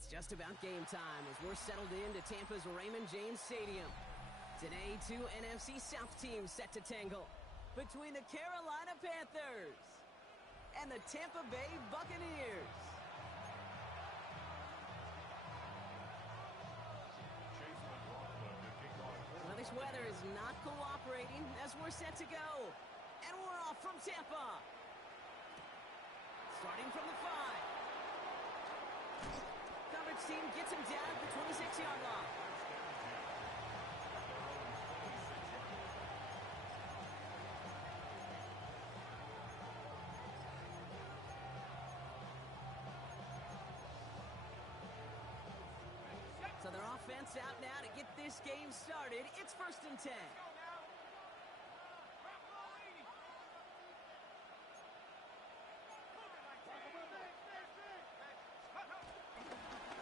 It's just about game time as we're settled into Tampa's Raymond James Stadium. Today, two NFC South teams set to tangle between the Carolina Panthers and the Tampa Bay Buccaneers. Well, this weather is not cooperating as we're set to go. And we're off from Tampa. Starting from the 5. Coverage team gets him down at the 26-yard line. So their offense out now to get this game started. It's 1st and 10.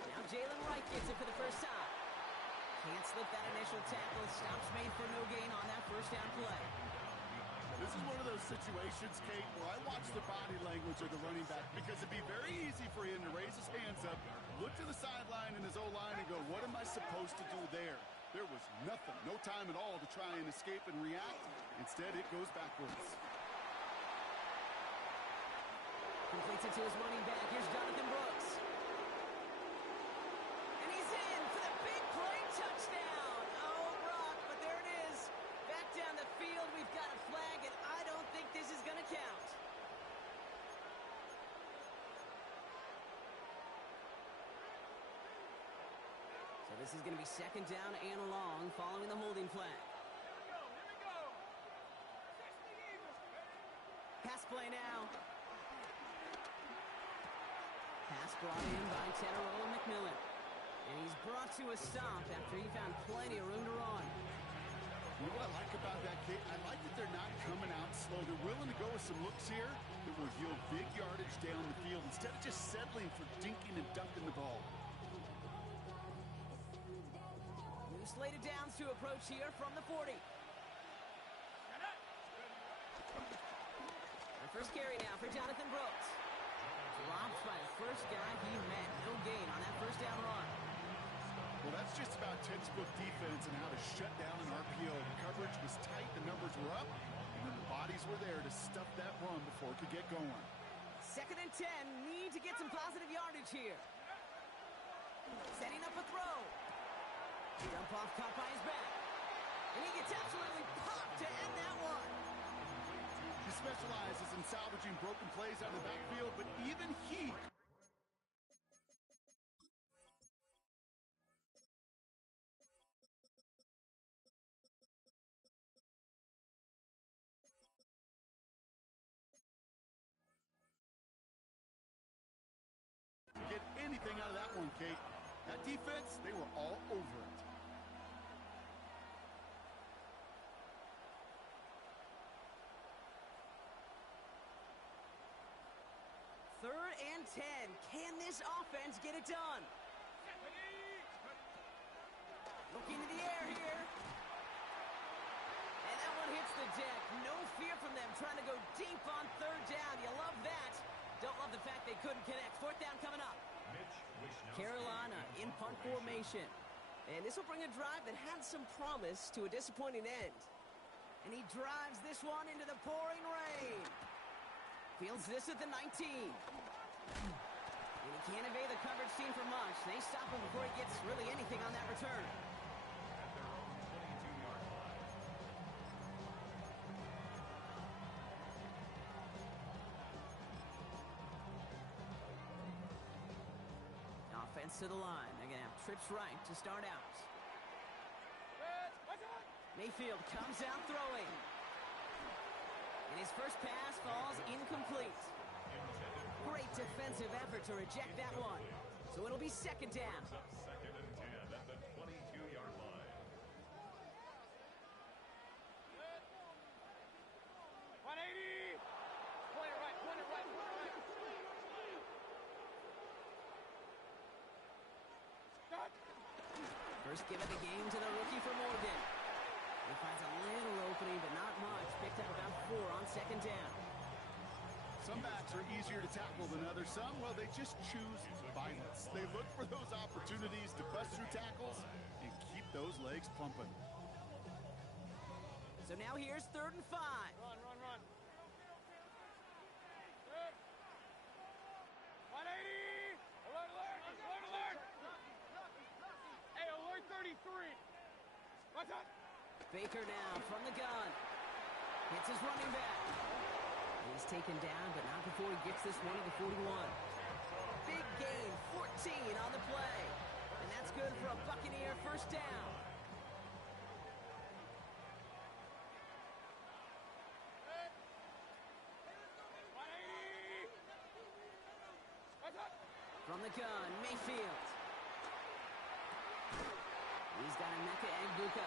Now Jalen Wright gets it for the first time. Can't slip that initial tackle. Stops made for no gain on that first down play. This is one of those situations, Kate, where I watch the body language of the running back because it'd be very easy for him to raise his hands up, look to the sideline in his O-line and go, what am I supposed to do there? There was nothing, no time at all to try and escape and react. Instead, it goes backwards. Completes it to his running back. Here's Jonathan Brooks. And he's in for the big play touchdown. Oh, Brock, but there it is. Back down the field, we've got a flag, and I don't think this is going to count. So this is going to be 2nd down and long following the holding flag. Here we go. Pass play now. Pass brought in by Teterola McMillan. And he's brought to a stop after he found plenty of room to run. You know what I like about that, Kate? I like that they're not coming out slow. They're willing to go with some looks here that will yield big yardage down the field instead of just settling for dinking and dunking the ball. New slated downs to approach here from the 40. The first carry now for Jonathan Brooks. Dropped by the first guy he met. No gain on that first down run. Well, that's just about textbook defense and how to shut down an RPO. The coverage was tight, the numbers were up, and then the bodies were there to stuff that run before it could get going. 2nd and 10. Need to get some positive yardage here. Setting up a throw. Jump off caught by his back. And he gets absolutely popped to end that one. He specializes in salvaging broken plays out of the backfield, but even he... get anything out of that one, Kate. That defense, they were all over it. Third and 10. Can this offense get it done? Looking to the air here. And that one hits the deck. No fear from them trying to go deep on 3rd down. You love that. Don't love the fact they couldn't connect. 4th down coming up. Carolina in punt formation. And this will bring a drive that had some promise to a disappointing end. And he drives this one into the pouring rain. Fields this at the 19. And he can't evade the coverage team for much. They stop him before he gets really anything on that return. Offense to the line. They're going to have trips right to start out. Mayfield comes out throwing. And his first pass falls incomplete. Great defensive effort to reject that one. So it'll be 2nd down. 2nd and 10 at the 22-yard line. 180. Point it right, point it right, point it right. First give of the game to the rookie for Morgan. He finds a little opening, but not much. Picked up about 4 on 2nd down. Some backs are easier to tackle than others. Some, well, they just choose violence. They look for those opportunities to bust through tackles and keep those legs pumping. So now here's 3rd and 5. Run. Good. 180. Alert. Hey, alert 33. What's up? Baker now from the gun. Hits his running back. He's taken down, but not before he gets this one to the 41. Big gain, 14 on the play. And that's good for a Buccaneer first down. From the gun, Mayfield. He's got a Emeka Egbuka.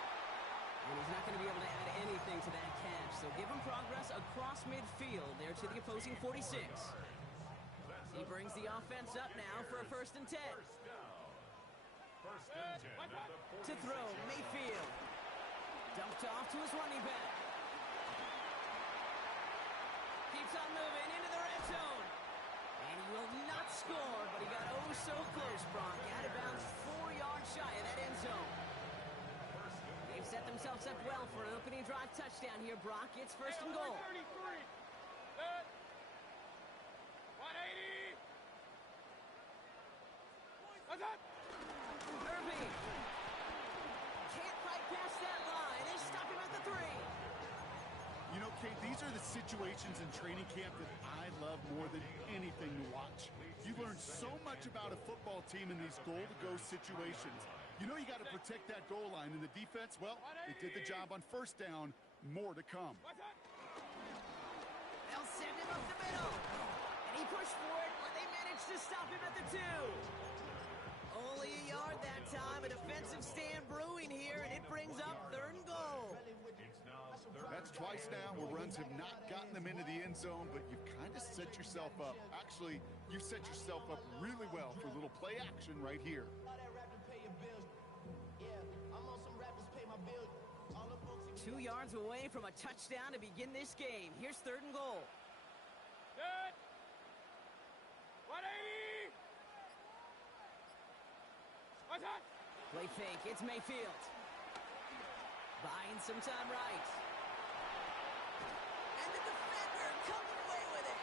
And he's not going to be able to add anything to that catch. So give him progress across midfield there to the opposing 46. He brings the offense up now for a 1st and 10. To throw, Mayfield. Dumped off to his running back. Keeps on moving into the red zone. And he will not score, but he got oh so close, Brock. Out of bounds 4 yards shy of that end zone. They've set themselves up well for an opening drive touchdown here, Brock. It's 1st and goal. 33. Good. 180. What's up? Irving. Can't quite pass that line. They stop him at the 3. You know, Kate, these are the situations in training camp that I love more than anything to watch. You learn so much about a football team in these goal-to-go situations. You know you got to protect that goal line, and the defense, well, they did the job on 1st down. More to come. They'll send him up the middle. And he pushed for it, but they managed to stop him at the 2. Only a yard that time. A defensive stand brewing here, and it brings up 3rd and goal. That's twice now where runs have not gotten them into the end zone, but you've kind of set yourself up. Actually, you set yourself up really well for a little play action right here. 2 yards away from a touchdown to begin this game. Here's 3rd and goal. Good. 180. What's up? Play fake. It's Mayfield. Buying some time right. And the defender comes away with it.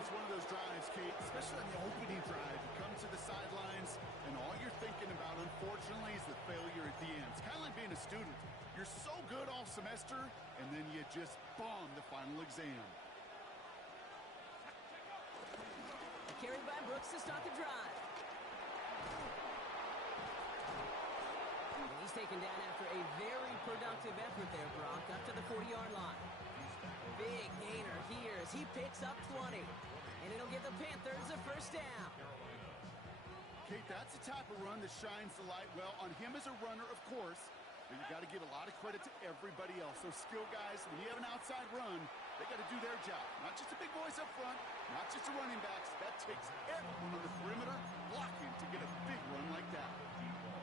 That's one of those drives, Kate, especially on the opening drive. You come to the sidelines, and all you're thinking about, unfortunately, is the failure at the end. It's kind of like being a student. You're so good all semester, and then you just bomb the final exam. Carried by Brooks to start the drive. And he's taken down after a very productive effort there, Brock, up to the 40-yard line. Big gainer here as he picks up 20. And it'll give the Panthers a 1st down. Kate, that's the type of run that shines the light well on him as a runner, of course. But you got to give a lot of credit to everybody else. Those skill guys, when you have an outside run, they got to do their job. Not just the big boys up front, not just the running backs. That takes everyone on the perimeter blocking to get a big run like that.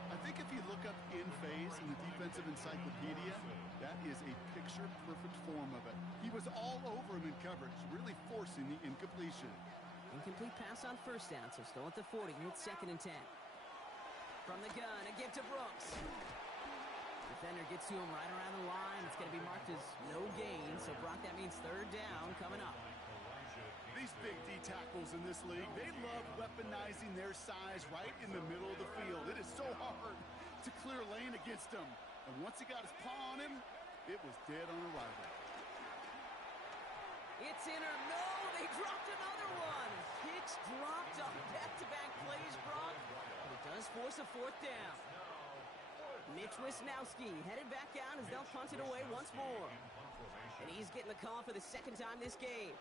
I think if you look up in phase in the defensive encyclopedia, that is a picture-perfect form of it. He was all over him in coverage, really forcing the incompletion. Incomplete pass on 1st down, so still at the 40. It's 2nd and 10. From the gun, a give to Brooks. Defender gets to him right around the line. It's going to be marked as no gain, so Brock, that means 3rd down coming up. These big D tackles in this league, they love weaponizing their size right in the middle of the field. It is so hard to clear lane against him. And once he got his paw on him, it was dead on arrival. It's in or no, they dropped another one. Picks dropped on back-to-back plays, Brock. But it does force a 4th down. Mitch Wisnowski headed back down as they'll punt it away once more. And he's getting the call for the 2nd time this game.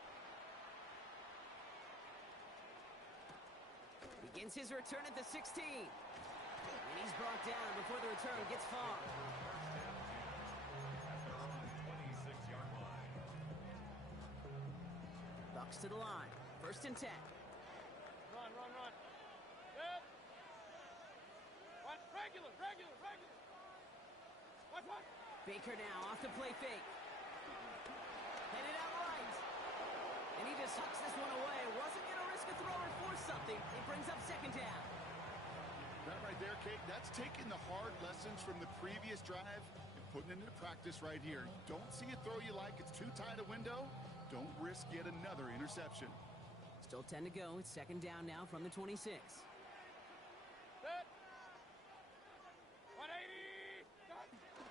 Begins his return at the 16. And he's brought down before the return gets far. 26-yard line. Bucs to the line. 1st and 10. Run. Good. What? Regular. What? Baker now off the play fake. Headed out right. And he just tucks this one away. Wasn't going to risk a throw or force something. It brings up second down. That right there, Kate, that's taking the hard lessons from the previous drive and putting it into practice right here. Don't see a throw you like. It's too tight a window. Don't risk yet another interception. Still 10 to go. It's second down now from the 26. Set. 180.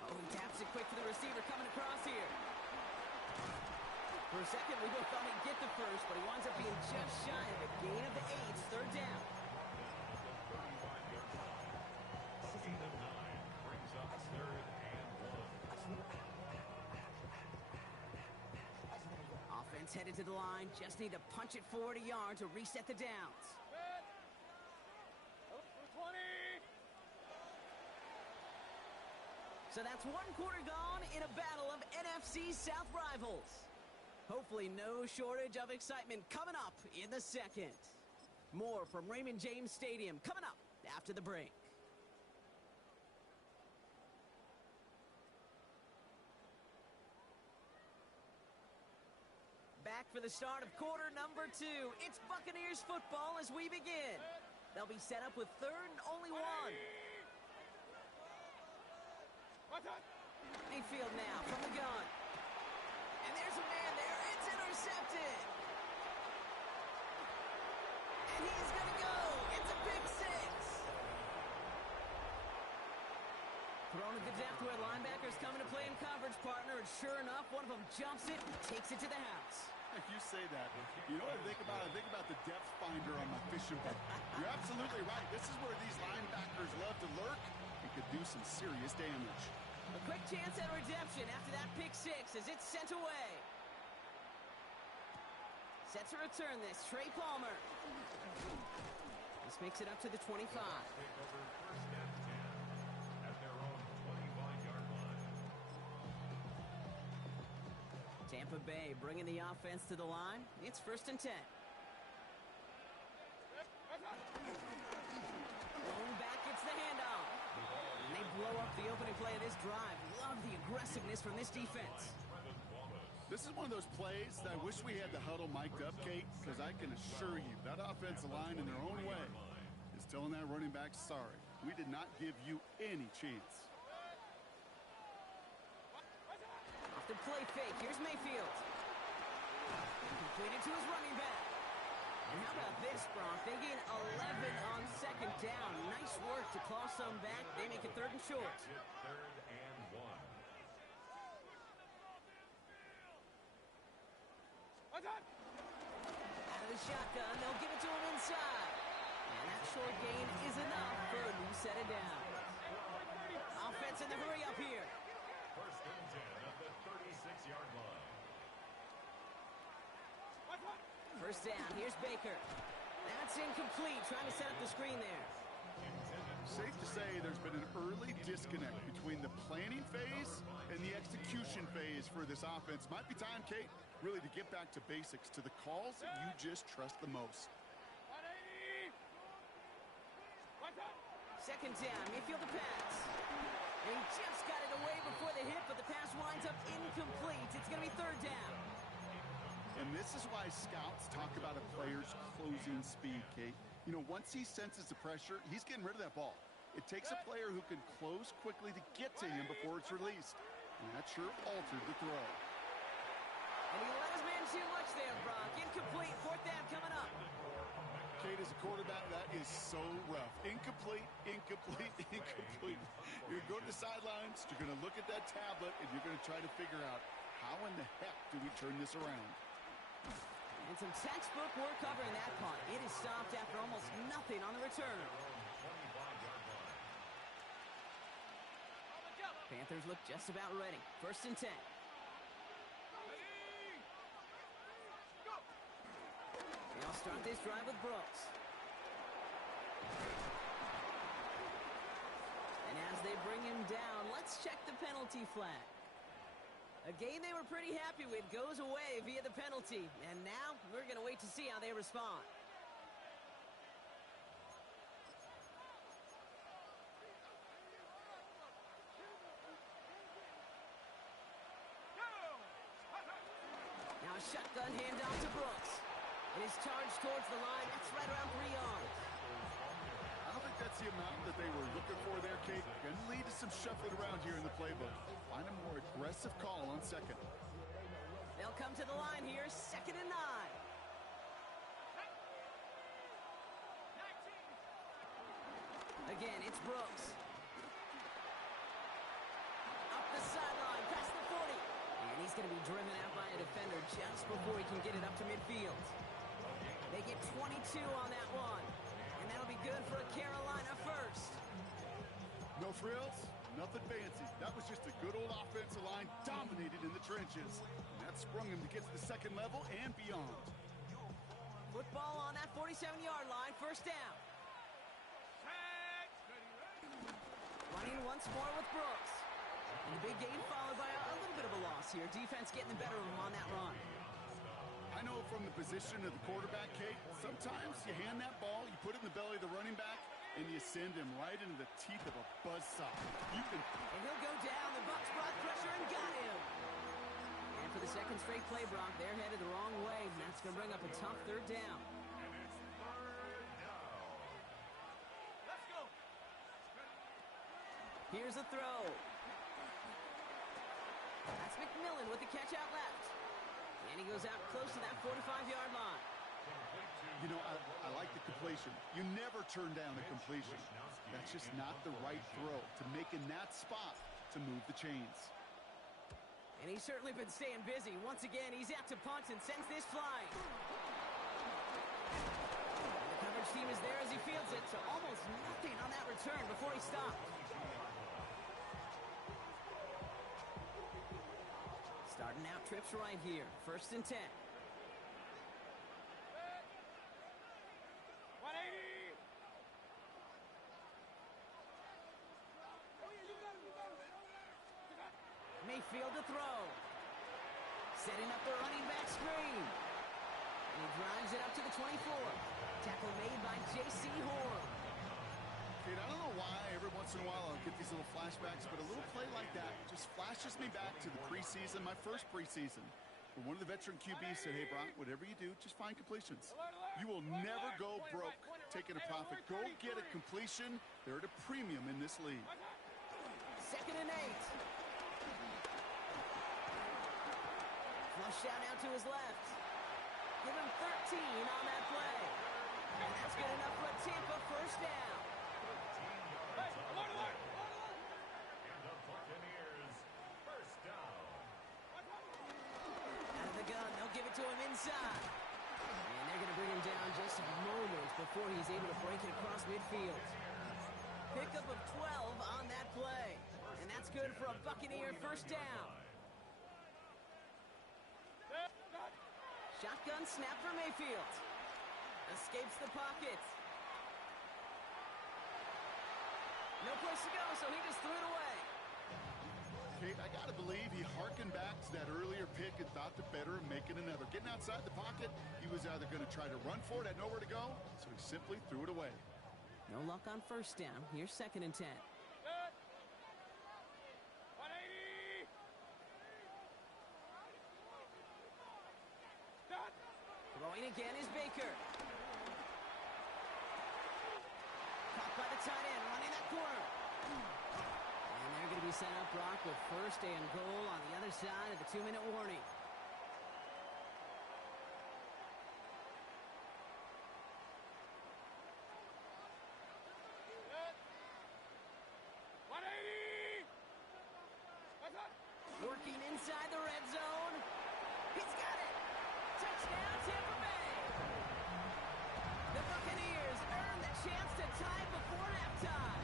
Oh, he taps it quick for the receiver coming across here. For a second, we both thought he'd get the first, but he winds up being just shy of a gain of the 8. Third down. Brings up 3rd and 1. Offense headed to the line. Just need to punch it forward a yard to reset the downs. Set. Up for 20. So that's one quarter gone in a battle of NFC South rivals. Hopefully no shortage of excitement coming up in the second. More from Raymond James Stadium coming up after the break. Back for the start of quarter number 2. It's Buccaneers football as we begin. They'll be set up with 3rd and only 1. Mayfield now from the gun. And there's a man there. It's intercepted. And he's going to go. It's a pick 6. Thrown at the depth where linebackers coming to play in coverage, partner. And sure enough, one of them jumps it and takes it to the house. You say that. You know what I think about? I think about the depth finder on my fishing boat. You're absolutely right. This is where these linebackers love to lurk and could do some serious damage. A quick chance at redemption after that pick 6 as it's sent away. Set to return this, Trey Palmer. This makes it up to the 25. Take over 1st and 10 at their own 25-yard line. Tampa Bay bringing the offense to the line. It's 1st and 10. Rolling back, gets the handoff. And they blow up the opening play of this drive. Love the aggressiveness from this defense. This is one of those plays that I wish we had the huddle mic'd up, Kate, because I can assure you that offensive line in their own way is telling that running back, sorry, we did not give you any chance. Off the play fake, here's Mayfield. Completed to his running back. And how about this, Bronk? They gain 11 on second down. Nice work to claw some back. They make it 3rd and short. 3rd and 1. Out of the shotgun, they'll give it to him inside. And that short gain is enough for a new set of downs. Offense in the hurry up here. 1st and 10 at the 36-yard line. First down, here's Baker. That's incomplete, trying to set up the screen there. Safe to say there's been an early disconnect between the planning phase and the execution phase for this offense. Might be time, Kate, really to get back to basics, to the calls that you just trust the most. 180. Second down, Mayfield the pass. And he just got it away before the hit, but the pass winds up incomplete. It's going to be 3rd down. And this is why scouts talk about a player's closing speed, Kate. You know, once he senses the pressure, he's getting rid of that ball. It takes a player who can close quickly to get to him before it's released. And that sure altered the throw. And he let his man too much there, Brock. Incomplete, 4th down coming up. Kate, as a quarterback, that is so rough. Incomplete, incomplete, incomplete. You're going to go to the sidelines, you're going to look at that tablet, and you're going to try to figure out how in the heck do we turn this around. And some textbook work covering that punt. It is stopped after almost nothing on the return. 25-yard line. Panthers look just about ready. 1st and 10. They'll start this drive with Brooks. And as they bring him down, let's check the penalty flag. A game they were pretty happy with goes away via the penalty. And now we're going to wait to see how they respond. Now a shotgun handoff to Brooks. His charge towards the line, that's right around 3 yards. I don't think that's the amount that they were looking for there, Kate. Going to lead to some shuffling around here in the playbook. Find a more aggressive call on second. They'll come to the line here, 2nd and 9. Again, it's Brooks. Up the sideline, past the 40. And he's going to be driven out by a defender just before he can get it up to midfield. They get 22 on that one. And that'll be good for a Carolina first. No frills, nothing fancy. That was just a good old offensive line dominated in the trenches. And that sprung him to get to the second level and beyond. Football on that 47-yard line, first down. Running once more with Brooks. And the big gain followed by a little bit of a loss here. Defense getting the better of him on that run. I know from the position of the quarterback, Kate, sometimes you hand that ball, you put it in the belly of the running back, and you send him right into the teeth of a buzzsaw. And he'll go down. The Bucs brought pressure and got him. And for the second straight play, Brock, they're headed the wrong way. And that's going to bring up a tough 3rd down. Here's a throw. That's McMillan with the catch out left. And he goes out close to that 45-yard line. You know, I like the completion. You never turn down a completion. That's just not the right throw to make in that spot to move the chains. And he's certainly been staying busy. Once again, he's out to punt and sends this flying. And the coverage team is there as he fields it, so almost nothing on that return before he stopped. Starting out trips right here. 1st and 10. 180. Mayfield to throw. Setting up the running back screen. And he drives it up to the 24. Tackle made by J.C. Horn. Kate, I don't know why every once in a while I'll get these little flashbacks, but a little play like that just flashes me back to the preseason, my first preseason. Where one of the veteran QBs said, hey, Brock, whatever you do, just find completions. You will never go broke taking a profit. Go get a completion. They're at a premium in this league. 2nd and 8. Flush out now to his left. Give him 13 on that play. And that's good enough for a Tampa first down. And the Buccaneers first down. Out of the gun, they'll give it to him inside. And they're going to bring him down just moments before he's able to break it across midfield. Pickup of 12 on that play. And that's good for a Buccaneer first down. Shotgun snap for Mayfield. Escapes the pocket. No place to go, so he just threw it away. Kate, I got to believe he hearkened back to that earlier pick and thought the better of making another. Getting outside the pocket, he was either going to try to run for it, had nowhere to go, so he simply threw it away. No luck on first down. Here's 2nd and 10. 180. Throwing again is Baker. Caught by the tight end, running that corner. And they're going to be set up, Brock, with 1st and goal on the other side of the 2-minute warning. Working inside the red zone. He's got it. Touchdown, Tampa Bay. The Buccaneers earn the chance to tie before halftime.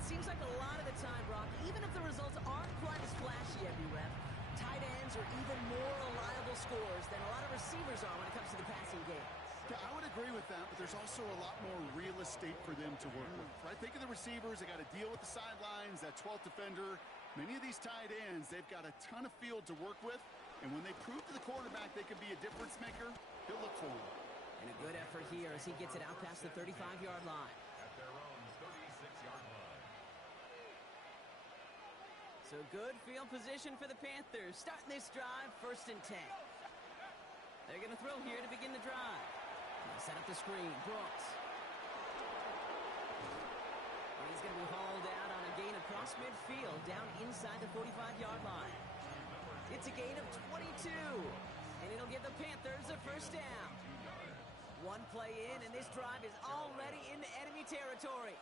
It seems like a lot of the time, Brock, even if the results aren't quite as flashy every rep, tight ends are even more reliable scorers than a lot of receivers are when it comes to the passing game. Yeah, I would agree with that, but there's also a lot more real estate for them to work with. Right? Think of the receivers. They got to deal with the sidelines, that 12th defender. Many of these tight ends, they've got a ton of field to work with, and when they prove to the quarterback they can be a difference maker, he'll look for them. And a good effort here as he gets it out past the 35-yard line. At their own 36-yard line. So good field position for the Panthers. Starting this drive, 1st and 10. They're going to throw here to begin the drive. They set up the screen. Brooks. And he's going to be hauled out on a gain across midfield, down inside the 45-yard line. It's a gain of 22, and it'll give the Panthers a first down. One play in, and this drive is already into enemy territory.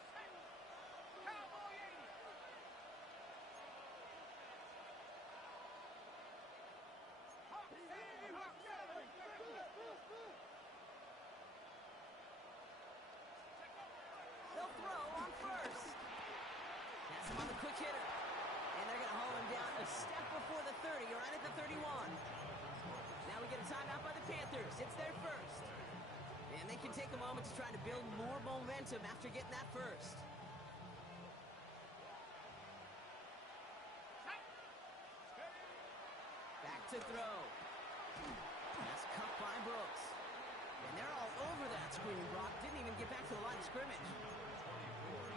They'll throw on first. Pass him on the quick hitter. And they're going to haul him down a step before the 30, right at the 31. Now we get a timeout by the Panthers. It's their first. And they can take a moment to try to build more momentum after getting that first. Back to throw. Pass cut by Brooks. And they're all over that screen. Brock didn't even get back to the line of scrimmage.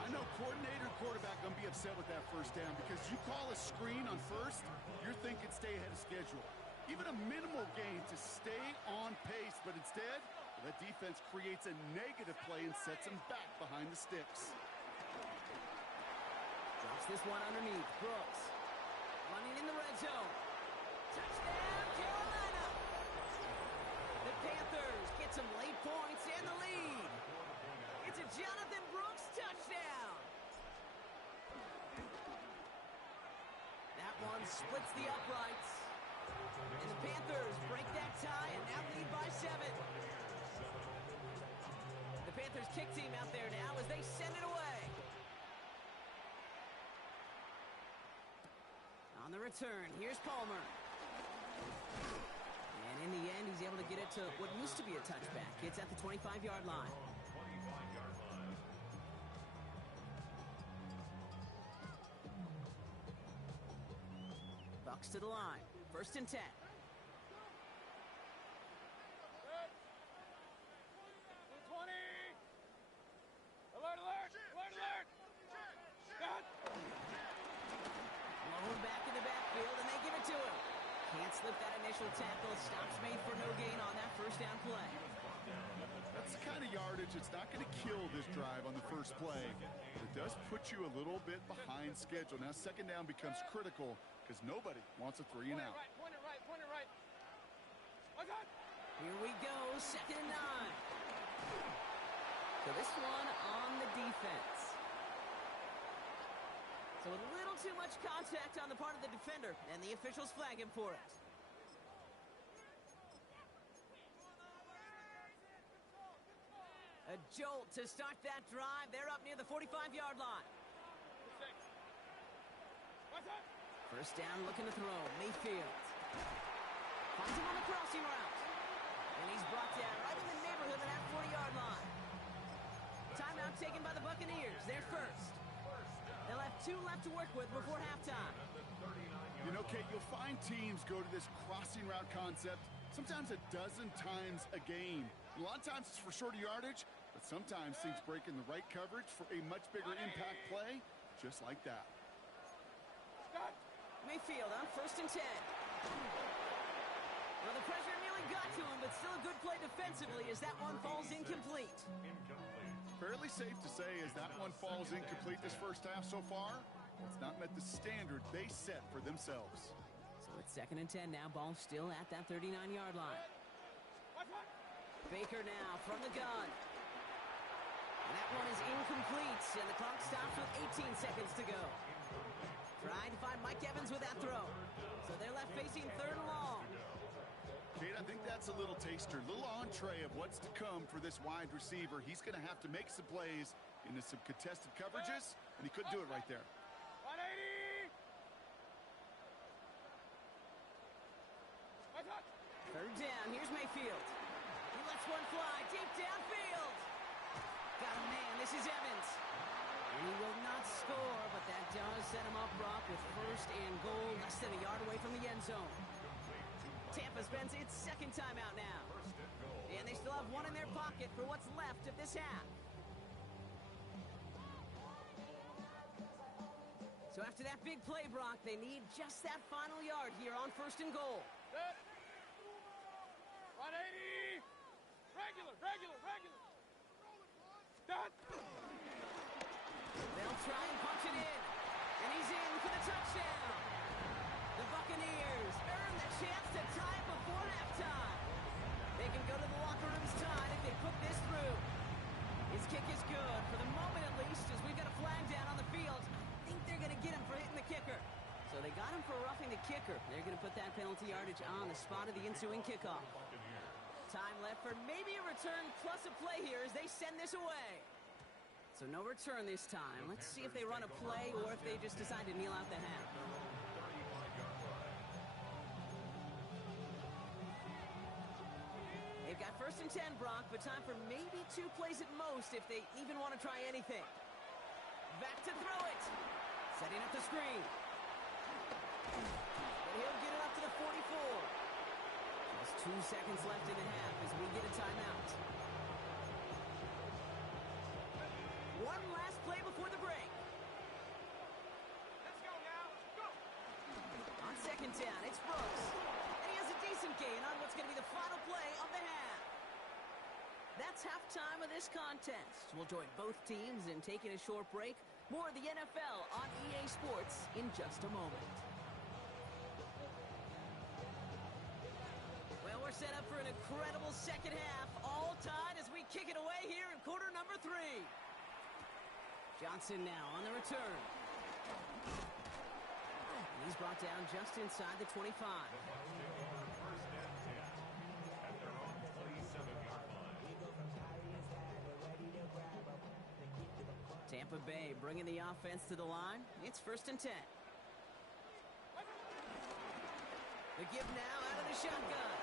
I know coordinator and quarterback going to be upset with that first down because you call a screen on first, you're thinking stay ahead of schedule. Even a minimal gain to stay on pace, but instead, that defense creates a negative play and sets them back behind the sticks. Drops this one underneath. Brooks running in the red zone. Touchdown, Carolina! The Panthers get some late points and the lead. It's a Jonathan Brooks touchdown. That one splits the uprights. And the Panthers break that tie and now lead by 7. The Panthers kick team out there now as they send it away. On the return, here's Palmer. And in the end, he's able to get it to what used to be a touchback. It's at the 25-yard line. Bucs to the line. First and 10. Alert, alert! Alert, alert! Stop! Blown back in the backfield, and they give it to him. Can't slip that initial tackle. Stops made for no gain on that first down play. That's the kind of yardage that's not going to kill this drive on the first play. But it does put you a little bit behind schedule. Now second down becomes critical because nobody wants a 3 and out. Point it right, point it right. Okay. Here we go, second and 9. So this one on the defense. So a little too much contact on the part of the defender, and the officials flag him for it. A jolt to start that drive. They're up near the 45-yard line. First down, looking to throw. Mayfield finds him on the crossing route. And he's brought down right in the neighborhood of that 40-yard line. Timeout taken by the Buccaneers. They're first. They'll have 2 left to work with before halftime. You know, Kate, you'll find teams go to this crossing route concept sometimes a dozen times a game. A lot of times it's for shorter yardage, but sometimes things break in the right coverage for a much bigger impact play, just like that. Mayfield on first and 10. Well, the pressure nearly got to him, but still a good play defensively as that one falls incomplete. Fairly safe to say as that one falls incomplete this first half so far, it's not met the standard they set for themselves. So it's second and 10 now. Ball still at that 39-yard line. Baker now from the gun. And that one is incomplete, and the clock stops with 18 seconds to go. Trying to find Mike Evans with that throw. So they're left facing third and long. Kate, I think that's a little taster, a little entree of what's to come for this wide receiver. He's going to have to make some plays into some contested coverages, and he couldn't do it right there. 180! Third down, here's Mayfield. He lets one fly deep downfield. Got a man, this is Evans. And he will not score, but that does set him up, Brock, with first and goal, less than a yard away from the end zone. Tampa spends its second timeout now. And they still have one in their pocket for what's left of this half. So after that big play, Brock, they need just that final yard here on first and goal. 180! Regular. Done. They'll try and punch it in. And he's in for the touchdown. The Buccaneers earn the chance to tie it before halftime. They can go to the locker rooms tied if they put this through. His kick is good, for the moment at least, as we've got a flag down on the field. I think they're going to get him for hitting the kicker. So they got him for roughing the kicker. They're going to put that penalty yardage on the spot of the ensuing kickoff. Time left for maybe a return plus a play here as they send this away. So no return this time. Let's see if they run a play or if they just decide to kneel out the half. They've got 1st and 10, Brock, but time for maybe 2 plays at most if they even want to try anything. Back to throw it. Setting up the screen. But he'll get it up to the 44. Just 2 seconds left in the half as we get a timeout. One last play before the break. Let's go now. Go. On 2nd down, it's Brooks. And he has a decent gain on what's going to be the final play of the half. That's halftime of this contest. We'll join both teams in taking a short break. More of the NFL on EA Sports in just a moment. Well, we're set up for an incredible second half. All tied as we kick it away here in quarter number 3. Johnson now on the return. And he's brought down just inside the 25. Tampa Bay bringing the offense to the line. It's 1st and 10. The give now out of the shotgun.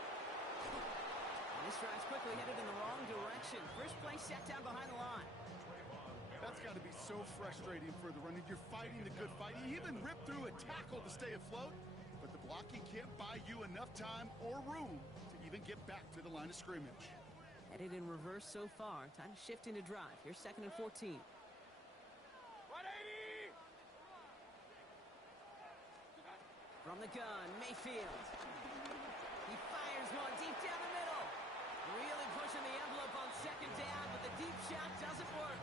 And this drive's quickly headed in the wrong direction. First play set down behind the line. That's got to be so frustrating for the running. You're fighting the good fight. You even ripped through a tackle to stay afloat, but the blocking can't buy you enough time or room to even get back to the line of scrimmage. Headed in reverse so far. Time to shift into drive. Here's 2nd and 14. 180. From the gun, Mayfield. He fires one deep down the middle. Really pushing the envelope on 2nd down, but the deep shot doesn't work.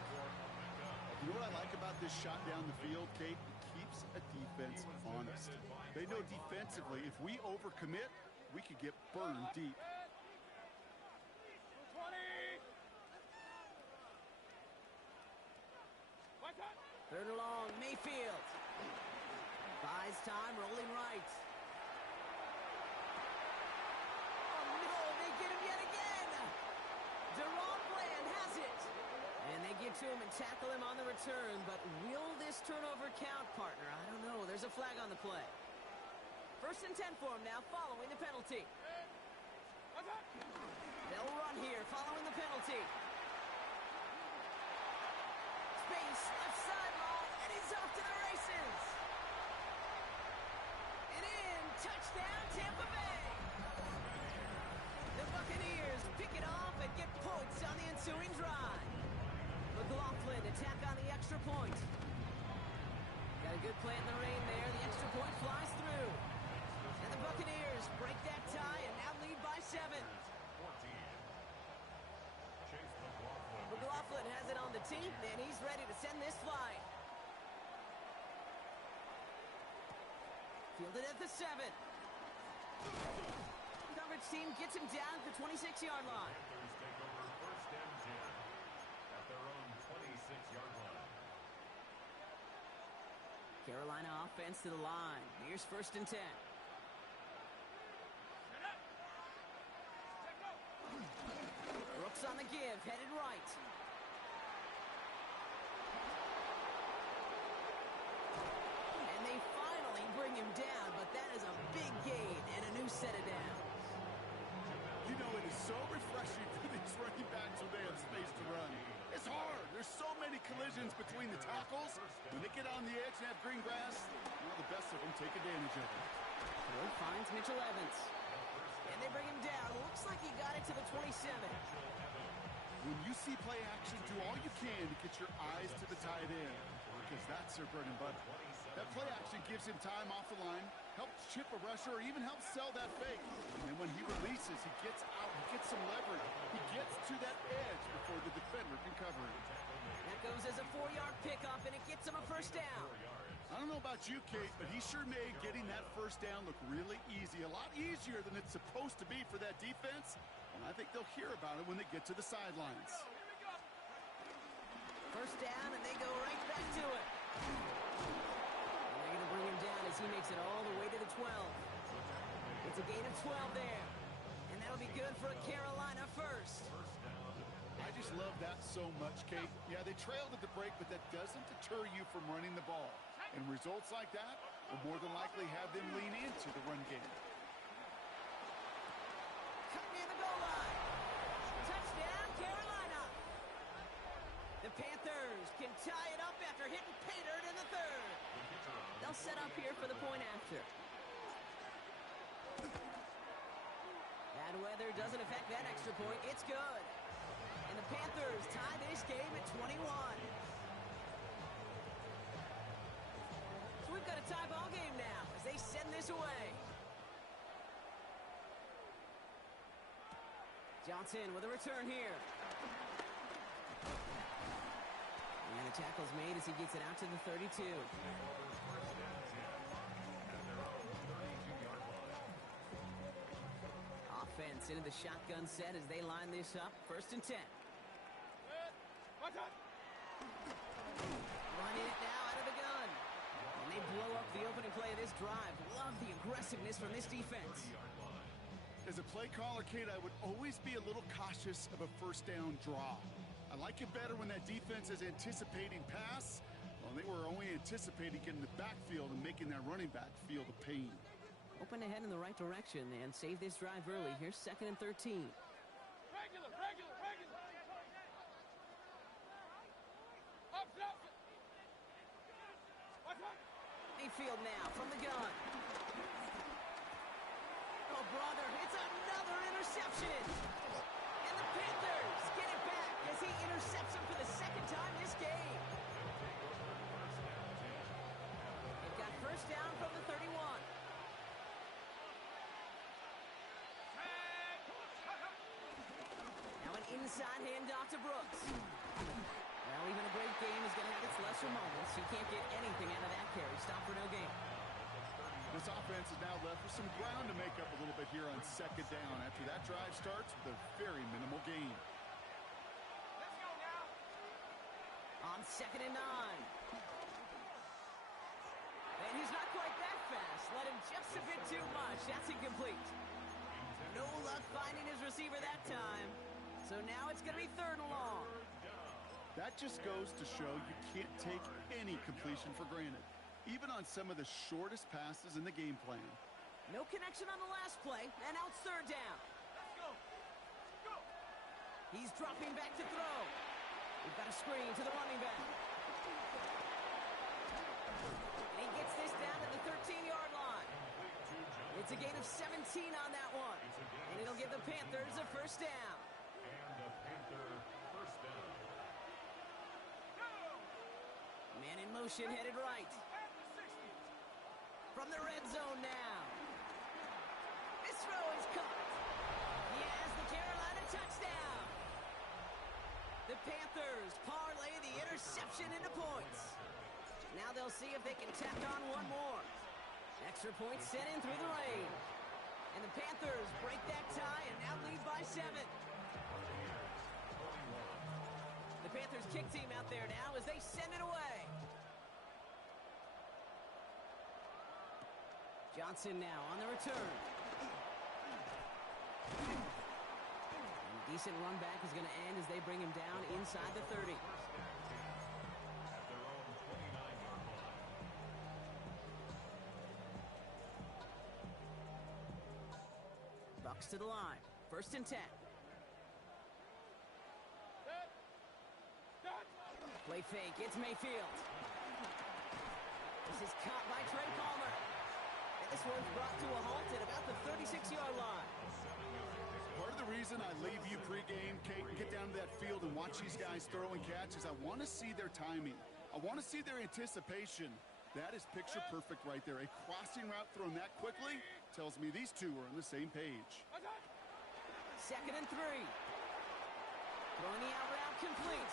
You know what I like about this shot down the field, Kate? It keeps a defense honest. They know defensively, if we overcommit, we could get burned deep. 20. 3rd and long, Mayfield. Buys time, rolling right. Oh, no, they get him yet again. Deron Bland has it. And they get to him and tackle him on the return, but will this turnover count, partner? I don't know. There's a flag on the play. 1st and 10 for him now, following the penalty. They'll run here, following the penalty. Space, left sideline, and he's off to the races. And in, touchdown, Tampa Bay. The Buccaneers pick it off and get points on the ensuing drive. McLaughlin attack on the extra point. Got a good play in the rain there. The extra point flies through. And the Buccaneers break that tie and now lead by 7. McLaughlin has it on the team, and he's ready to send this flying. Fielded at the 7. Coverage team gets him down at the 26-yard line. Carolina offense to the line. Here's 1st and 10. Brooks on the give, headed right. And they finally bring him down, but that is a big gain and a new set of downs. You know, it is so refreshing for these running backs when they have space to run. It's hard. There's so many collisions between the tackles. When they get on the edge and have green grass, well, the best of them take advantage of it. Third finds Mitchell Evans. And they bring him down. Looks like he got it to the 27. When you see play action, do all you can to get your eyes to the tight end, because that's their bread and butter. That play action gives him time off the line, helps chip a rusher, or even helps sell that fake. And then when he releases, he gets out, he gets some leverage. He gets to that edge before the defender can cover him. That goes as a 4-yard pickup, and it gets him a first down. I don't know about you, Kate, but he sure made getting that first down look really easy. A lot easier than it's supposed to be for that defense. And I think they'll hear about it when they get to the sidelines. First down, and they go right back to it. And they're going to bring him down as he makes it all the way to the 12. It's a gain of 12 there. And that'll be good for a Carolina first. I just love that so much, Kate. Yeah, they trailed at the break, but that doesn't deter you from running the ball. And results like that will more than likely have them lean into the run game. Cut near the goal line. Touchdown, Carolina. The Panthers can tie it up after hitting pay dirt in the third. They'll set up here for the point after. Bad weather doesn't affect that extra point. It's good. And the Panthers tie this game at 21. So we've got a tie ball game now as they send this away. Johnson with a return here. And the tackle's made as he gets it out to the 32. Offense into the shotgun set as they line this up. First and 10. Running it now out of the gun. And they blow up the opening play of this drive. Love the aggressiveness from this defense. As a play caller, Kate, I would always be a little cautious of a first down draw. I like it better when that defense is anticipating pass. Well, they were only anticipating getting the backfield and making that running back feel the pain. Open ahead in the right direction and save this drive early. Here's 2nd and 13. Regular. Mayfield now from the gun. Oh, brother, it's another interception. And the Panthers get it back as he intercepts him for the second time this game. They've got first down from the 31. Now an inside handoff to Brooks. Well, even a great game is going to have its lesser moments. You can't get anything out of that carry. Stop for no gain. This offense is now left with some ground to make up a little bit here on 2nd down after that drive starts with a very minimal gain. Let's go now. On 2nd and 9. And he's not quite that fast. Let him just a bit too much. That's incomplete. No luck finding his receiver that time. So now it's going to be 3rd and long. That just goes to show you can't take any completion for granted, even on some of the shortest passes in the game plan. No connection on the last play, and now it's 3rd down. Let's go. He's dropping back to throw. We've got a screen to the running back. And he gets this down to the 13-yard line. It's a gain of 17 on that one. And it'll give the Panthers a first down. And a Panther first down. Man in motion headed right. From the red zone now. This throw is caught. He has the Carolina touchdown. The Panthers parlay the interception into points. Now they'll see if they can tack on one more. Extra point sent in through the rain. And the Panthers break that tie and now lead by 7. The Panthers kick team out there now as they send it away. Johnson now on the return. And a decent run back is going to end as they bring him down inside the 30. At their own 29-yard line. Bucs to the line. 1st and 10. Play fake. It's Mayfield. This is caught by Trey Palmer. And this one's brought to a halt at about the 36-yard line. Part of the reason I leave you pregame, Kate, and get down to that field and watch these guys throw and catch is I want to see their timing. I want to see their anticipation. That is picture perfect right there. A crossing route thrown that quickly tells me these two are on the same page. 2nd and 3. Throwing the out route complete.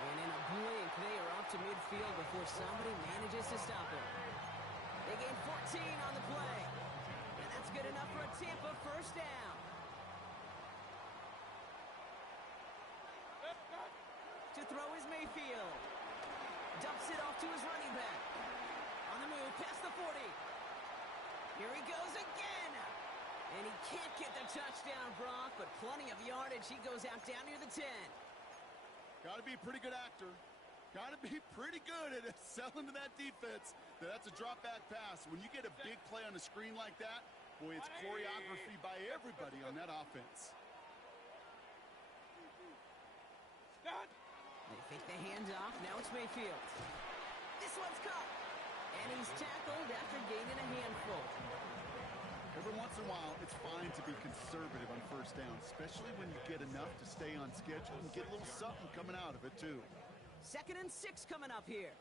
And in a blink, they are off to midfield before somebody manages to stop him. They gain 14 on the play. And that's good enough for a Tampa first down. To throw is Mayfield. Dumps it off to his running back. On the move, past the 40. Here he goes again. And he can't get the touchdown, Brock, but plenty of yardage. He goes out down near the 10. Got to be a pretty good actor. Got to be pretty good at selling to that defense. That's a drop back pass. When you get a big play on the screen like that, boy, it's choreography by everybody on that offense. They fake the handoff. Now it's Mayfield. This one's caught. And he's tackled after gaining a handful. Every once in a while, it's fine to be conservative on first down, especially when you get enough to stay on schedule and get a little something coming out of it, too. 2nd and 6 coming up here.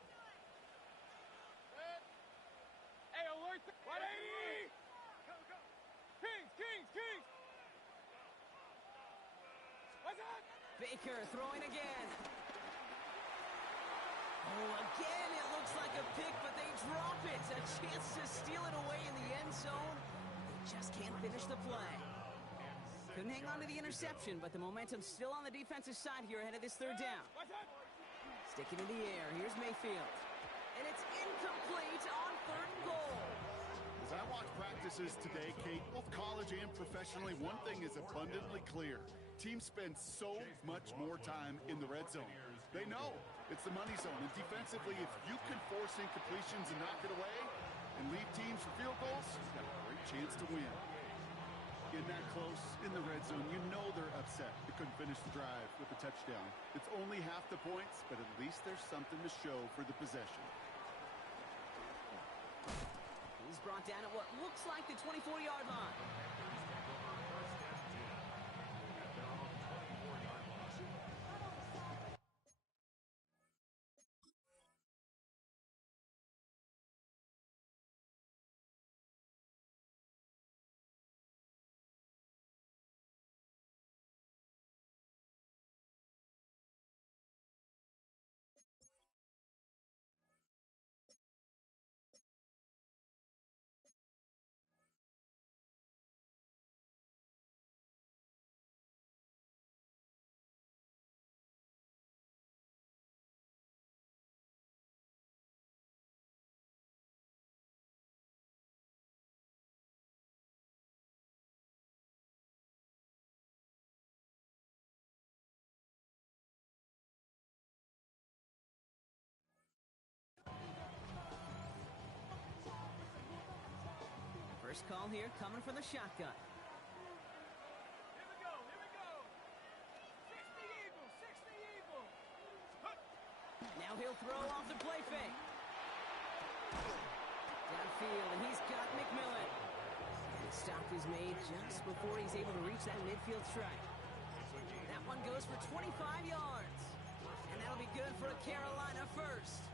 Hey, alert! 180! Kings! What's that? Baker throwing again. Oh, again, it looks like a pick, but they drop it. A chance to steal it away in the end zone. They just can't finish the play. Couldn't hang on to the interception, but the momentum's still on the defensive side here ahead of this 3rd down. Sticking in the air, here's Mayfield. And it's incomplete on 3rd and goal. As I watch practices today, Kate, both college and professionally, one thing is abundantly clear. Teams spend so much more time in the red zone. They know it's the money zone. And defensively, if you can force incompletions and knock it away and leave teams for field goals, you've got a great chance to win. In that close in the red zone, you know they're upset. They couldn't finish the drive with a touchdown. It's only half the points, but at least there's something to show for the possession. He's brought down at what looks like the 24-yard line. First call here coming from the shotgun. Here we go. 60 Eagles. Now he'll throw off the play fake. Downfield, and he's got McMillan. And the stop is made just before he's able to reach that midfield strike. That one goes for 25 yards. And that'll be good for a Carolina first.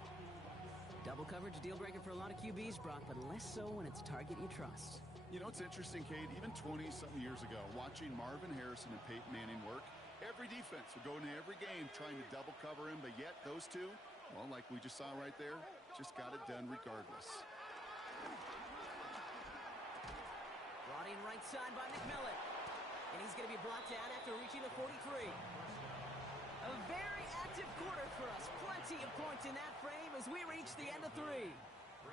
Double coverage, a deal breaker for a lot of QBs, Brock, but less so when it's a target you trust. You know, it's interesting, Kate, even 20-something years ago, watching Marvin Harrison and Peyton Manning work, every defense would go into every game trying to double cover him, but yet those two, well, like we just saw right there, just got it done regardless. Brought in right side by McMillan. And he's going to be blocked down after reaching the 43. A very active quarter for us. Plenty of points in that frame as we reach the end of 3.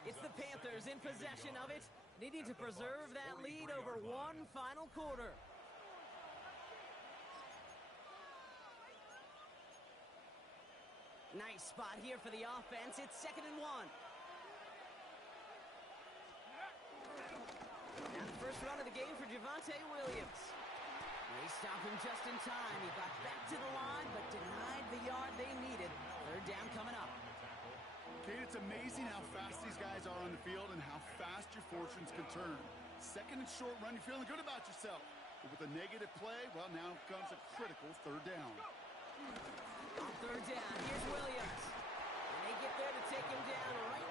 It's the Panthers in possession of it, needing to preserve that lead over one final quarter. Nice spot here for the offense. It's 2nd and 1. Now the first run of the game for Javonte Williams. They stop him just in time. He got back to the line, but denied the yard they needed. 3rd down coming up. Kate, it's amazing how fast these guys are on the field and how fast your fortunes can turn. 2nd and short run, you're feeling good about yourself. But with a negative play, well, now comes a critical 3rd down. On 3rd down, here's Williams. And they get there to take him down right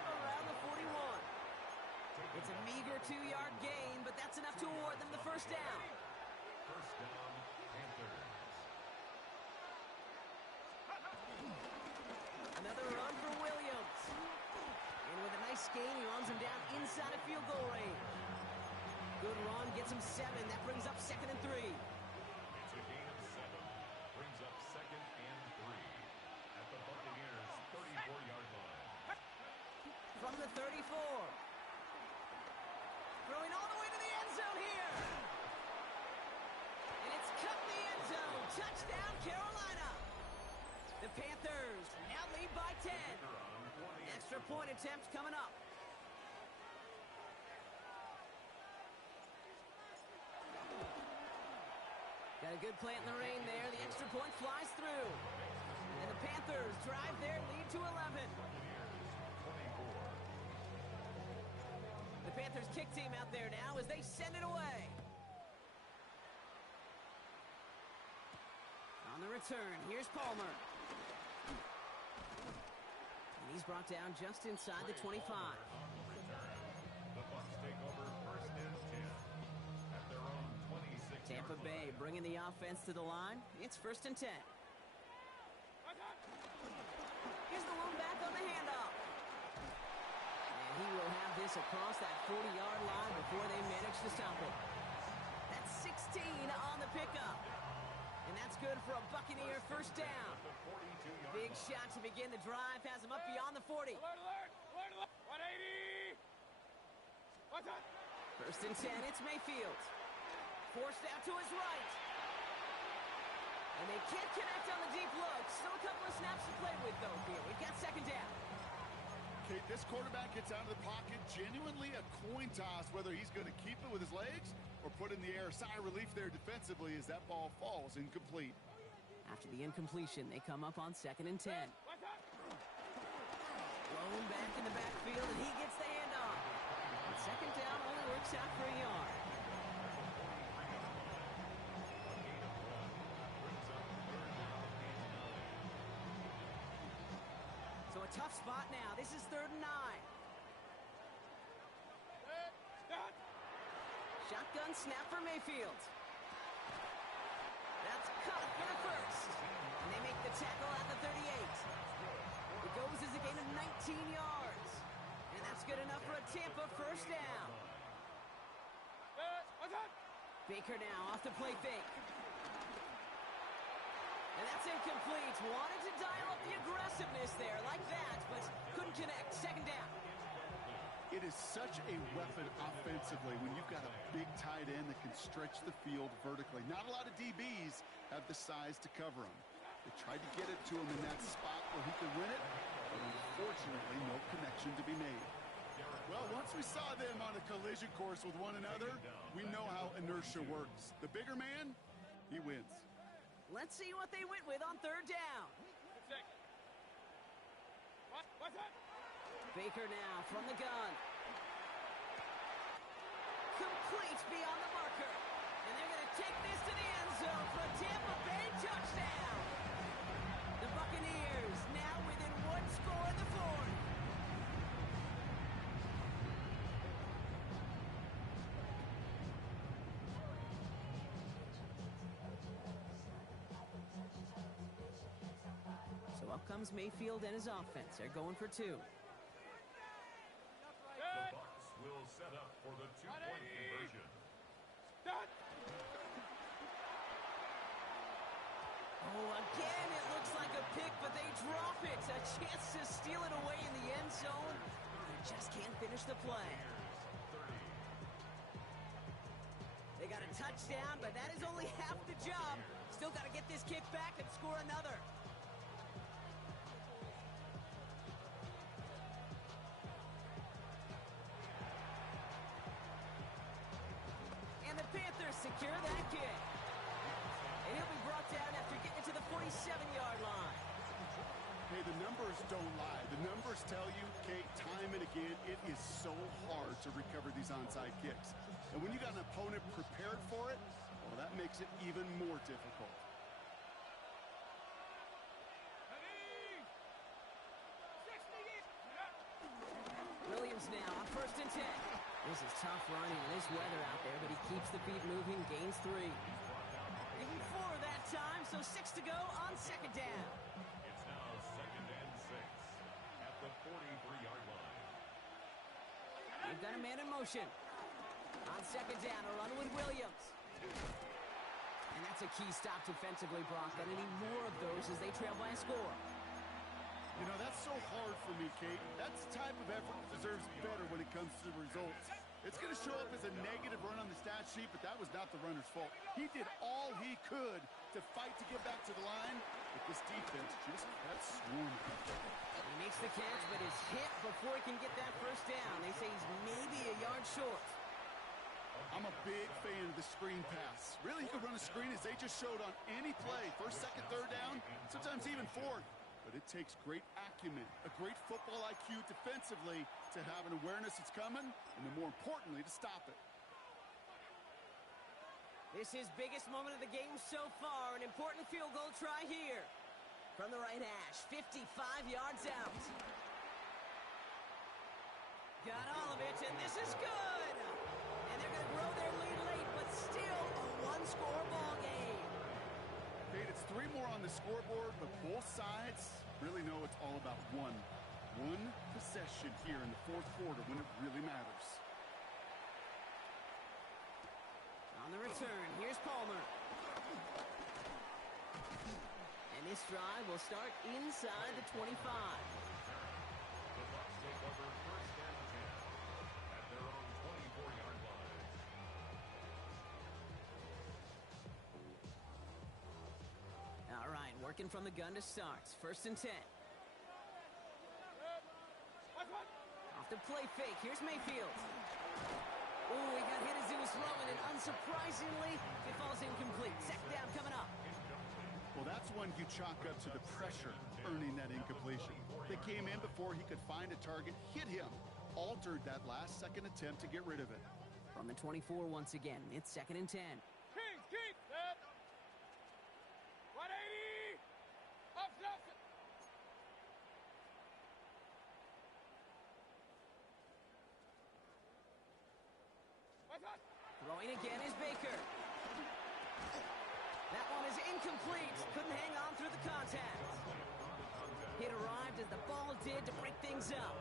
It's a meager 2-yard gain, but that's enough to award them the first down. First down, Panthers. Another run for Williams. And with a nice gain, he runs him down inside of field goal range. Good run, gets him 7. That brings up 2nd and 3. It's a gain of 7. Brings up 2nd and 3 at the Buccaneers' 34-yard line. From the 34. Throwing all the way to the end zone here. And it's cut in the end zone. Touchdown, Carolina. The Panthers now lead by 10. Extra point attempt coming up. Got a good plant in the rain there. The extra point flies through. And the Panthers drive their lead to 11. The Panthers kick team out there now as they send it away. On the return, here's Palmer. And he's brought down just inside the 25. The Bucs take over first and 10 at their own 26. Tampa Bay bringing the offense to the line. It's first and 10. Here's the lone back on the handoff. And he will have this across that 40-yard line before they manage to stop it. That's 16 on the pickup. And that's good for a Buccaneer first down. Big shot to begin the drive. Has him up beyond the 40. Alert, alert, alert, 180. What's that? First and 10, it's Mayfield. Forced out to his right. And they can't connect on the deep look. Still a couple of snaps to play with, though, here. We've got second down. Okay, this quarterback gets out of the pocket. Genuinely a coin toss whether he's going to keep it with his legs or put in the air. Sigh of relief there defensively as that ball falls incomplete. After the incompletion, they come up on second and 10. Blown back in the backfield, and he gets the handoff. And second down only works out for a yard. So a tough spot now. This is 3rd and 9. Shotgun snap for Mayfield. That's cut for the first. And they make the tackle at the 38. It goes as a gain of 19 yards. And that's good enough for a Tampa first down. Baker now off the play fake. And that's incomplete. Wanted to dial up the aggressiveness there like that, but couldn't connect. Second down. It is such a weapon offensively when you've got a big tight end that can stretch the field vertically. Not a lot of DBs have the size to cover him. They tried to get it to him in that spot where he could win it, but unfortunately no connection to be made. Well, once we saw them on a collision course with one another, we know how inertia works. The bigger man, he wins. Let's see what they went with on 3rd down. What's that? Baker now from the gun. Complete beyond the marker. And they're going to take this to the end zone for a Tampa Bay touchdown. The Buccaneers now within 1 score in the 4th. So up comes Mayfield and his offense. They're going for 2. The Bucs will set up for the 2-point conversion. Oh, again, it looks like a pick, but they drop it. A chance to steal it away in the end zone. They just can't finish the play. They got a touchdown, but that is only half the job. Still got to get this kick back and score another. And the Panthers secure that kick. And he'll be brought down after getting it to the 47-yard line. Hey, the numbers don't lie. The numbers tell you, Kate, time and again, it is so hard to recover these onside kicks. And when you got an opponent prepared for it, well, that makes it even more difficult. Williams now on 1st and 10. This is tough running in this weather out there, but he keeps the feet moving, gains 3. Even 4 that time, so 6 to go on second down. It's now second and 6 at the 43-yard line. They've got a man in motion. On second down, a run with Williams. And that's a key stop defensively, Brock. And any more of those as they trail by a score. You know, that's so hard for me, Kate. That's the type of effort that deserves better when it comes to the results. It's going to show up as a negative run on the stat sheet, but that was not the runner's fault. He did all he could to fight to get back to the line, but this defense just kept swarming. He makes the catch, but is hit before he can get that first down. They say he's maybe a yard short. I'm a big fan of the screen pass. Really, you can run a screen as they just showed on any play. First, second, third down, sometimes even fourth. But it takes great acumen, a great football IQ defensively to have an awareness it's coming, and then more importantly, to stop it. This is biggest moment of the game so far. An important field goal try here. From the right hash, 55 yards out. Got all of it, and this is good. And they're going to grow their lead late, but still a one-score ball game. Kate, it's 3 more on the scoreboard, but both sides really know it's all about one possession here in the fourth quarter when it really matters. On the return, here's Palmer. And this drive will start inside the 25. The Bucs take over first and 10 at their own 24-yard line. All right, working from the gun to start. First and 10. Off the play fake. Here's Mayfield. Oh, he got hit as he was throwing, and unsurprisingly, it falls incomplete. Second down coming up. Well, that's one you chalk up to the pressure earning that incompletion. They came in before he could find a target, hit him, altered that last second attempt to get rid of it. From the 24 once again, it's second and 10. Keep, set. 180. Up, up. Throwing again is Baker. That one is incomplete. Couldn't hang on through the contact. Hit arrived as the ball did to break things up.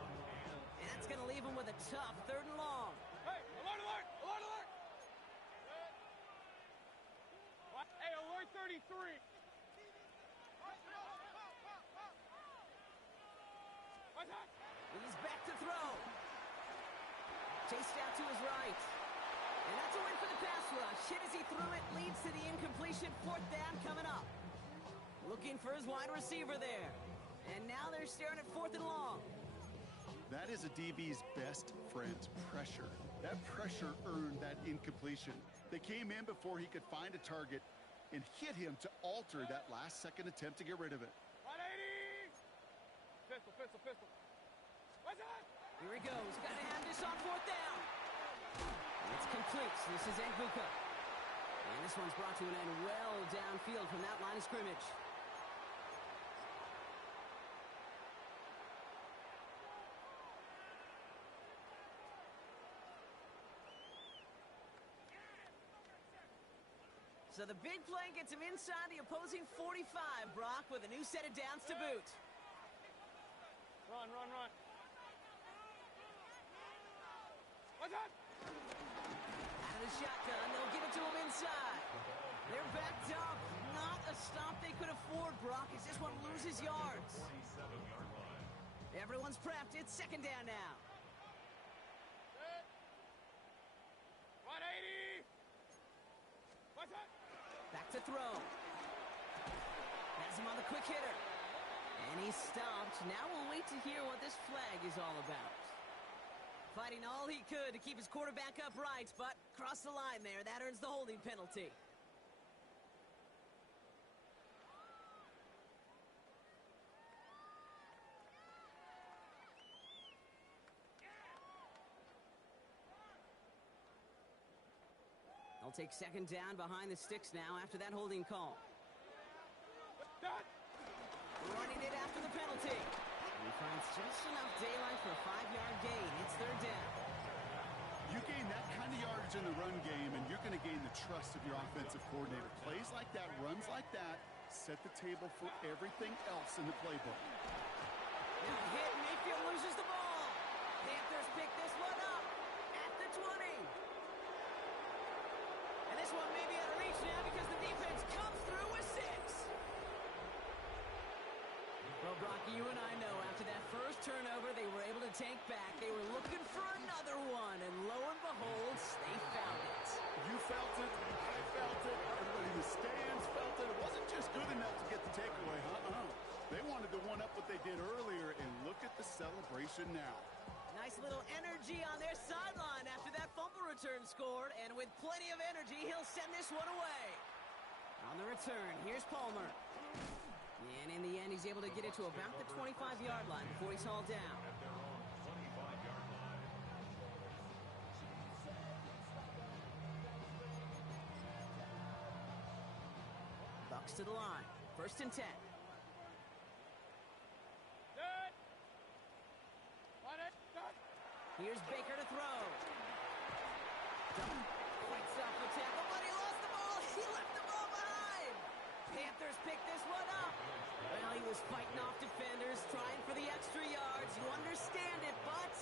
And that's going to leave him with a tough third and long. Hey, alert, alert, alert, alert. Hey, alert 33. He's back to throw. Chased out to his right. And that's a win for the pass rush. Hit as he threw it, leads to the incompletion. Fourth down coming up. Looking for his wide receiver there. And now they're staring at fourth and long. That is a DB's best friend, pressure. That pressure earned that incompletion. They came in before he could find a target and hit him to alter that last second attempt to get rid of it. 180. Pistol. What's that? Here he goes. Got to have this on fourth down. It's complete. This is Anguka. And this one's brought to an end well downfield from that line of scrimmage. So the big play gets him inside the opposing 45, Brock, with a new set of downs to boot. Run. What's that? Out of the shotgun, they'll give it to him inside. They're backed up. Not a stop they could afford, Brock, as this one loses yards. 47-yard line. Everyone's prepped. It's second down now. 180. What's that? Back to throw. Has him on the quick hitter. And he's stopped. Now we'll wait to hear what this flag is all about. Fighting all he could to keep his quarterback upright, but crossed the line there. That earns the holding penalty. They'll take second down behind the sticks now after that holding call. Running it after the penalty. He finds just enough daylight for a 5-yard gain. It's third down. You trust of your offensive coordinator. Plays like that, runs like that, set the table for everything else in the playbook. Now hit, Mayfield loses the ball. Panthers pick this one up at the 20. And this one may be out of reach now because the defense comes through with 6. Well, Brocky, you and I know after that first turnover, they were able to take back. They were looking for another one, and lo and behold, they found it. You felt it. I felt it. Everybody in the stands felt it. It wasn't just good enough to get the takeaway. They wanted to one-up what they did earlier, and look at the celebration now. Nice little energy on their sideline after that fumble return scored, and with plenty of energy, he'll send this one away. On the return, here's Palmer. And in the end, he's able to get it to about the 25-yard line before he's hauled down. At their own 25-yard line. Bucs to the line. 1st and 10. Good. Run it. Good. Here's Baker to throw. Fights off the tackle, but he lost the ball. He left the ball behind. Panthers pick this one up. Well, he was fighting off defenders, trying for the extra yards. You understand it, but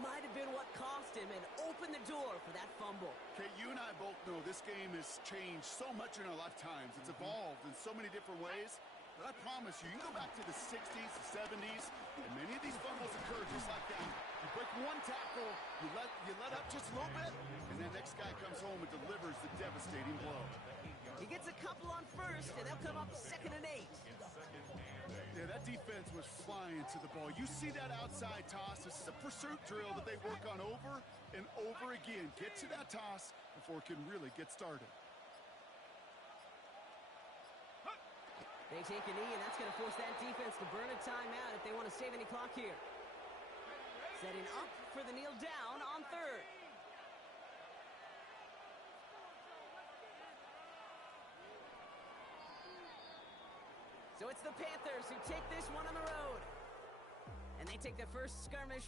might have been what cost him and opened the door for that fumble. Okay, you and I both know this game has changed so much in our lifetimes. It's evolved in so many different ways. But I promise you, you go back to the 60s, the 70s, and many of these fumbles occur just like that. You break one tackle, you let up just a little bit, and that next guy comes home and delivers the devastating blow. He gets a couple on first, and they'll come up 2nd and 8. Yeah, that defense was flying to the ball. You see that outside toss. This is a pursuit drill that they work on over and over again. Get to that toss before it can really get started. They take a knee, and that's going to force that defense to burn a timeout if they want to save any clock here. Setting up for the kneel down on 3rd. So it's the Panthers who take this one on the road. And they take their first skirmish